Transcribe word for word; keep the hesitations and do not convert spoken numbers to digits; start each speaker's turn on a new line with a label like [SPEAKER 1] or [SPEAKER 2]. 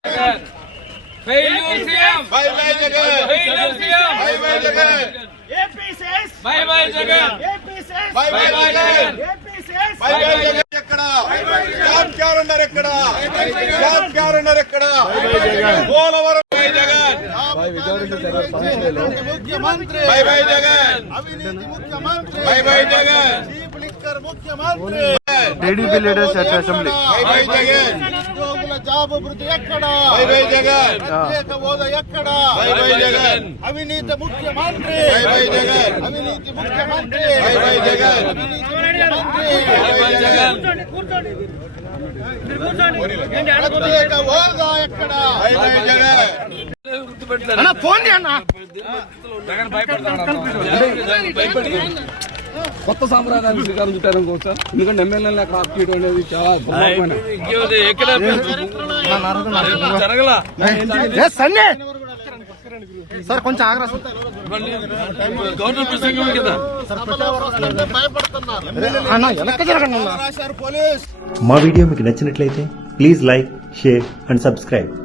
[SPEAKER 1] Failure CM
[SPEAKER 2] bye bye Jagan
[SPEAKER 1] Failure CM
[SPEAKER 2] bye bye Jagan
[SPEAKER 3] APCS
[SPEAKER 1] bye bye Jagan
[SPEAKER 3] APCS
[SPEAKER 2] bye bye Jagan
[SPEAKER 3] APCS
[SPEAKER 2] bye bye Jagan ఎక్కడ job calendar ఎక్కడ job calendar ఎక్కడ Polavaram by Jagan
[SPEAKER 3] ముఖ్యమంత్రి
[SPEAKER 2] bye bye Jagan
[SPEAKER 3] అవినీతి ముఖ్యమంత్రి
[SPEAKER 2] bye bye Jagan
[SPEAKER 3] chief liquor ముఖ్యమంత్రి
[SPEAKER 4] TDP leaders at assembly
[SPEAKER 2] bye bye Jagan
[SPEAKER 3] ఉద్యోగుల job వృద్ధి ఎక్కడ
[SPEAKER 2] బై బై జగన్
[SPEAKER 3] ప్రత్యేక హోదా ఎక్కడ
[SPEAKER 2] బై బై జగన్
[SPEAKER 3] అవినీతి ముఖ్యమంత్రి
[SPEAKER 2] బై బై జగన్
[SPEAKER 3] అవినీతి ముఖ్యమంత్రి
[SPEAKER 2] బై బై జగన్
[SPEAKER 3] అవినీతి ముఖ్యమంత్రి
[SPEAKER 2] బై బై జగన్
[SPEAKER 3] ప్రత్యేక హోదా ఎక్కడ
[SPEAKER 2] బై బై జగన్
[SPEAKER 4] అన్న ఫోన్ అన్న
[SPEAKER 1] జగన్ భయపడతాడు
[SPEAKER 5] కొత్త సాంప్రదాయాన్ని శ్రీకారం చుట్టారు అనుకోవచ్చా? ఎందుకంటే ఎమ్మెల్యేలు అక్కడ ఆప్ చేయడం అనేది చాలా ప్రమాదమైన
[SPEAKER 1] ఎక్కడ జరగలా
[SPEAKER 4] సండే సార్ కొంచెం ఆగ్రహం
[SPEAKER 1] గవర్నర్ ప్రసంగమే కదా
[SPEAKER 4] అన్న వెనక్కి జరగండి అన్న.
[SPEAKER 3] రాశారు పోలీస్
[SPEAKER 6] మా వీడియో మీకు నచ్చినట్లయితే please like share and subscribe.